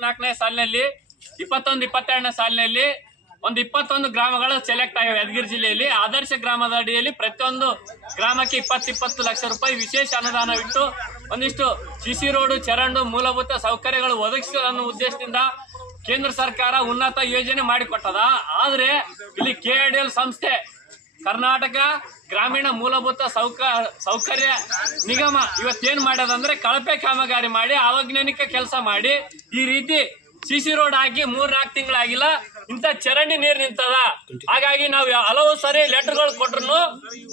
2024ನೇ ಸಾಲಿನಲ್ಲಿ 21-22ನೇ ಸಾಲಿನಲ್ಲಿ ಒಂದು 21 ಗ್ರಾಮಗಳು ಸೆಲೆಕ್ಟ್ ಆಗಿವೆ. ಯಾದಗಿರಿ ಜಿಲ್ಲೆಯಲ್ಲಿ ಆದರ್ಶ ಗ್ರಾಮದ ಅಡಿಯಲ್ಲಿ ಪ್ರತಿಯೊಂದು ಗ್ರಾಮಕ್ಕೆ 20 ಲಕ್ಷ ರೂಪಾಯಿ ವಿಶೇಷ ಅನುದಾನವಿಟ್ಟು ಒಂದಿಷ್ಟು ಸಿಸಿ ರೋಡ್, ಚರಂಡು, ಮೂಲಭೂತ ಸೌಕರ್ಯಗಳು ಒದಗಿಸುವ ಅನ್ನೋ ಉದ್ದೇಶದಿಂದ ಕೇಂದ್ರ ಸರ್ಕಾರ ಉನ್ನತ ಯೋಜನೆ ಮಾಡಿಕೊಟ್ಟದ. ಆದ್ರೆ ಇಲ್ಲಿ KIDL ಸಂಸ್ಥೆ, ಕರ್ನಾಟಕ ಗ್ರಾಮೀಣ ಮೂಲಭೂತ ಸೌಕರ್ಯ ನಿಗಮ ಇವತ್ತೇನ್ ಮಾಡ್ಯದಂದ್ರೆ ಕಳಪೆ ಕಾಮಗಾರಿ ಮಾಡಿ ಅವೈಜ್ಞಾನಿಕ ಕೆಲಸ ಮಾಡಿ ಈ ರೀತಿ ಸಿಸಿ ರೋಡ್ ಹಾಕಿ 3-4 ತಿಂಗಳಾಗಿಲ್ಲ, ಇಂಥ ಚರಂಡಿ ನೀರು ನಿಂತದ. ಹಾಗಾಗಿ ನಾವು ಹಲವು ಸರಿ ಲೆಟರ್ಗಳು ಕೊಟ್ರು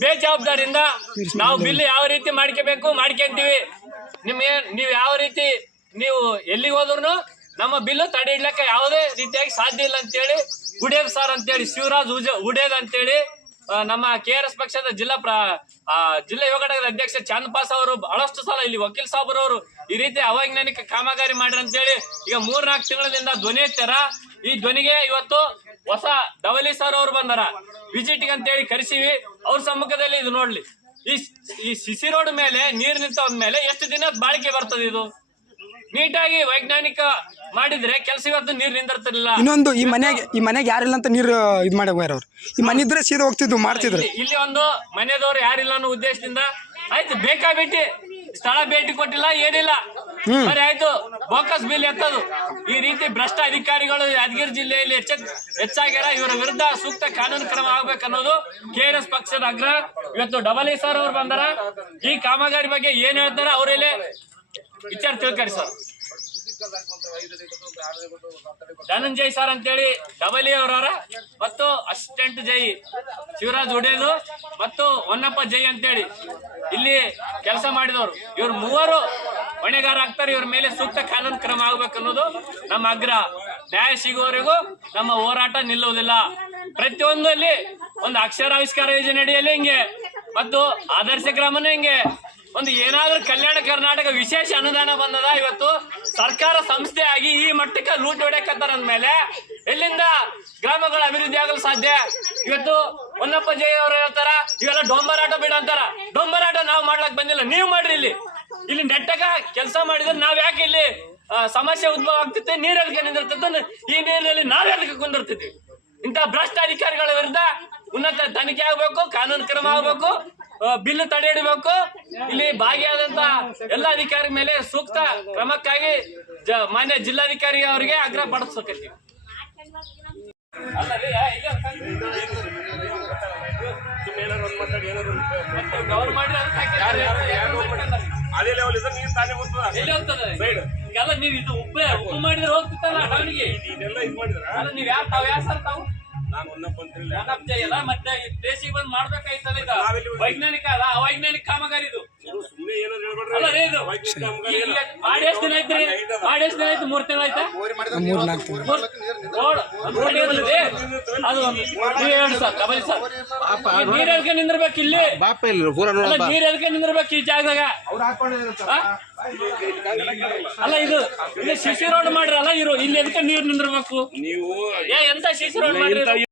ಬೇಜವಾಬ್ದಾರಿಯಿಂದ ನಾವು ಬಿಲ್ ಯಾವ ರೀತಿ ಮಾಡ್ಕೋಬೇಕು ಮಾಡ್ಕೊಂತೀವಿ. ನೀವು ಯಾವ ರೀತಿ ನೀವು ಎಲ್ಲಿಗೆ ಹೋದ್ರು ನಮ್ಮ ಬಿಲ್ಲು ತಡೆ ಇಡ್ಲಿಕ್ಕೆ ಯಾವುದೇ ರೀತಿಯಾಗಿ ಸಾಧ್ಯ ಇಲ್ಲ ಅಂತೇಳಿ ಉಡೇದ್ ಸರ್ ಅಂತೇಳಿ, ಶಿವರಾಜ್ ಉಡೇದ್ ಅಂತೇಳಿ ನಮ್ಮ KRS ಪಕ್ಷದ ಜಿಲ್ಲಾ ಯುವ ಘಟಕದ ಅಧ್ಯಕ್ಷ ಚಂದಪಾಸ್ ಅವರು ಬಹಳಷ್ಟು ಸಲ ಇಲ್ಲಿ ವಕೀಲ್ ಸಾಬ್ರವರು ಈ ರೀತಿ ಅವೈಜ್ಞಾನಿಕ ಕಾಮಗಾರಿ ಮಾಡ್ರಿ ಅಂತೇಳಿ ಈಗ 3-4 ತಿಂಗಳಿಂದ ಧ್ವನಿ ಎತ್ತಾರ. ಈ ಧ್ವನಿಗೆ ಇವತ್ತು ಹೊಸ ಡವಲಿ ಸರ್ ಅವರು ಬಂದಾರ, ವಿಸಿಟ್ಗೆ ಅಂತೇಳಿ ಕರೆಸಿವಿ. ಅವ್ರ ಸಮ್ಮುಖದಲ್ಲಿ ಇದು ನೋಡ್ಲಿ, ಈ ಸಿಸಿ ರೋಡ್ ಮೇಲೆ ನೀರ್ ನಿಂತ ಮೇಲೆ ಎಷ್ಟು ದಿನ ಬಾಳಿಕೆ ಬರ್ತದೆ? ಇದು ನೀಟಾಗಿ ವೈಜ್ಞಾನಿಕ ಮಾಡಿದ್ರೆ ಕೆಲಸ ಇವತ್ತು ನೀರ್ ನಿಂದಿರ್ತಿರ್ಲಿಲ್ಲ. ಇನ್ನೊಂದು ಈ ಮನೆಗೆ ಯಾರಿಲ್ಲ ಅಂತ ನೀರು ಇದ್ ಮಾಡಿ ಹೋಗ್ಯಾರ. ಈ ಮನೆ ಇದ್ರೆ ಸೀದಾ ಹೋಗ್ತಿದ್ವು ಮಾಡ್ತಿದ್ರು. ಇಲ್ಲಿ ಒಂದು ಮನೆದವ್ರು ಯಾರಿಲ್ಲ ಅನ್ನೋ ಉದ್ದೇಶದಿಂದ ಆಯ್ತು ಬೇಕಾಬಿಟ್ಟಿ ಸ್ಥಳ ಭೇಟಿ ಕೊಟ್ಟಿಲ್ಲ, ಏನಿಲ್ಲ, ಸರಿ ಆಯ್ತು ಬೋಕಸ್ ಬಿಲ್ ಎತ್ತದು. ಈ ರೀತಿ ಭ್ರಷ್ಟ ಅಧಿಕಾರಿಗಳು ಯಾದಗಿರಿ ಜಿಲ್ಲೆಯಲ್ಲಿ ಹೆಚ್ಚಾಗ್ಯಾರ. ಇವರ ವಿರುದ್ಧ ಸೂಕ್ತ ಕಾನೂನು ಕ್ರಮ ಆಗ್ಬೇಕನ್ನೋದು KRS ಪಕ್ಷದ ಆಗ್ರಹ. ಇವತ್ತು ಡಬಲ್ ಸರ್ ಅವ್ರು ಬಂದಾರ, ಈ ಕಾಮಗಾರಿ ಬಗ್ಗೆ ಏನ್ ಹೇಳ್ತಾರ ಅವರಲ್ಲೇ ವಿಚಾರ ತಿಳ್ಕರಿ ಸರ್. ಧನಂಜಯ್ ಸರ್ ಅಂತೇಳಿ ಡಬಲಿ ಅವರ ಮತ್ತು ಅಸಿಸ್ಟೆಂಟ್ ಜೈ ಶಿವರಾಜ್ ಉಡೇದು ಮತ್ತು ಹೊನ್ನಪ್ಪ ಜೈ ಅಂತೇಳಿ ಇಲ್ಲಿ ಕೆಲಸ ಮಾಡಿದವರು. ಇವ್ರು ಮೂವರು ಹೊಣೆಗಾರ ಆಗ್ತಾರೆ. ಇವ್ರ ಮೇಲೆ ಸೂಕ್ತ ಕಾನೂನು ಕ್ರಮ ಆಗ್ಬೇಕನ್ನೋದು ನಮ್ಮ ಆಗ್ರಹ. ನ್ಯಾಯ ಸಿಗುವವರೆಗೂ ನಮ್ಮ ಹೋರಾಟ ನಿಲ್ಲುವುದಿಲ್ಲ. ಪ್ರತಿಯೊಂದಲ್ಲಿ ಒಂದು ಅಕ್ಷರಾವಿಷ್ಕಾರ ಯೋಜನೆ ಅಡಿಯಲ್ಲಿ ಹಿಂಗೆ ಮತ್ತು ಆದರ್ಶ ಗ್ರಾಮನೂ ಹಿಂಗೆ ಒಂದು ಏನಾದ್ರೂ ಕಲ್ಯಾಣ ಕರ್ನಾಟಕ ವಿಶೇಷ ಅನುದಾನ ಬಂದದ. ಇವತ್ತು ಸರ್ಕಾರ ಸಂಸ್ಥೆ ಆಗಿ ಈ ಮಟ್ಟಕ್ಕೆ ಲೂಟ್ ಹೊಡೆಯಕತ್ತಾರ ಅಂದ್ಮೇಲೆ ಎಲ್ಲಿಂದ ಗ್ರಾಮಗಳ ಅಭಿವೃದ್ಧಿ ಆಗಲು ಸಾಧ್ಯ? ಇವತ್ತು ಹೊನ್ನಪ್ಪ ಜೈ ಅವರು ಹೇಳ್ತಾರ ಇವೆಲ್ಲ ಡೊಂಬರಾಟ ಬಿಡ ಅಂತಾರ. ಡೊಂಬರಾಟ ನಾವು ಮಾಡ್ಲಕ್ ಬಂದಿಲ್ಲ, ನೀವು ಮಾಡ್ರಿ. ಇಲ್ಲಿ ನೆಟ್ಟಗ ಕೆಲಸ ಮಾಡಿದ್ರೆ ನಾವ್ ಯಾಕೆ ಇಲ್ಲಿ ಸಮಸ್ಯೆ ಉದ್ಭವ ಆಗ್ತೈತೆ? ನೀರ್ ಎದಕ್ಕೆ ನಿಂದಿರ್ತೈತೆ? ಈ ನೀರಿನಲ್ಲಿ ನಾವ್ ಎದಕ್ಕೆ ಕುಂದಿರ್ತೀವಿ? ಇಂಥ ಭ್ರಷ್ಟ ಅಧಿಕಾರಿಗಳ ವಿರುದ್ಧ ಉನ್ನತ ತನಿಖೆ ಆಗ್ಬೇಕು, ಕಾನೂನು ಕ್ರಮ ಆಗ್ಬೇಕು, ಬಿಲ್ ತಡೆ ಹಿಡಬೇಕು. ಇಲ್ಲಿ ಭಾಗಿಯಾದಂತ ಎಲ್ಲ ಅಧಿಕಾರಿ ಮೇಲೆ ಸೂಕ್ತ ಕ್ರಮಕ್ಕಾಗಿ ಮಾನ್ಯ ಜಿಲ್ಲಾಧಿಕಾರಿ ಅವರಿಗೆ ಆಗ್ರಹ ಪಡಿಸ್ಬೇಕೈತಿ. ನೀವು ಇದು ಉಪ್ಪು ಮಾಡಿದ್ರೆ ಹೋಗ್ತಿತ್ತಲ್ಲ ಟೌನಿಗೆ. ನೀವ್ ಯಾರು ಸರ್ ತಾವು? ಮತ್ತೆ ದೇಶಿಗೆ ಬಂದ್ ಮಾಡ್ಬೇಕಾಯ್ತಲ್ಲ. ಇದು ವೈಜ್ಞಾನಿಕ ಅಲ್ಲ, ಅವೈಜ್ಞಾನಿಕ ಕಾಮಗಾರಿ ಇದು. ಮಾಡಿ ಎಷ್ಟು ದಿನ ಐತ್ರಿ? ಮಾಡಿ ಎಷ್ಟು ದಿನ ಆಯ್ತು? 3 ತಿಂಗಳು ಆಯ್ತಾ? 3-4 ತಿಂಗಳು. ಅದು ಹೇಳಿ ಸರ್, ಡಬಲ್ ಸರ್, ನೀರ್ ಎಲ್ಕೆ ನಿಂದಿರ್ಬೇಕು ಇಲ್ಲಿ? ನೀರ್ ಎಲ್ಕೆ ನಿಂದಿರ್ಬೇಕು ಈ ಜಾಗದಾಗ? ಅಲ್ಲ ಇದು ಸಿಸಿ ರೋಡ್ ಮಾಡ್ರಲ್ಲ, ಇಲ್ಲಿ ಎದಕ್ಕೆ ನೀರ್ ನಿಂದಿರ್ಬೇಕು? ನೀವು ಎಂತ ಸಿಸಿ ರೋಡ್ ಮಾಡ್ರಿ?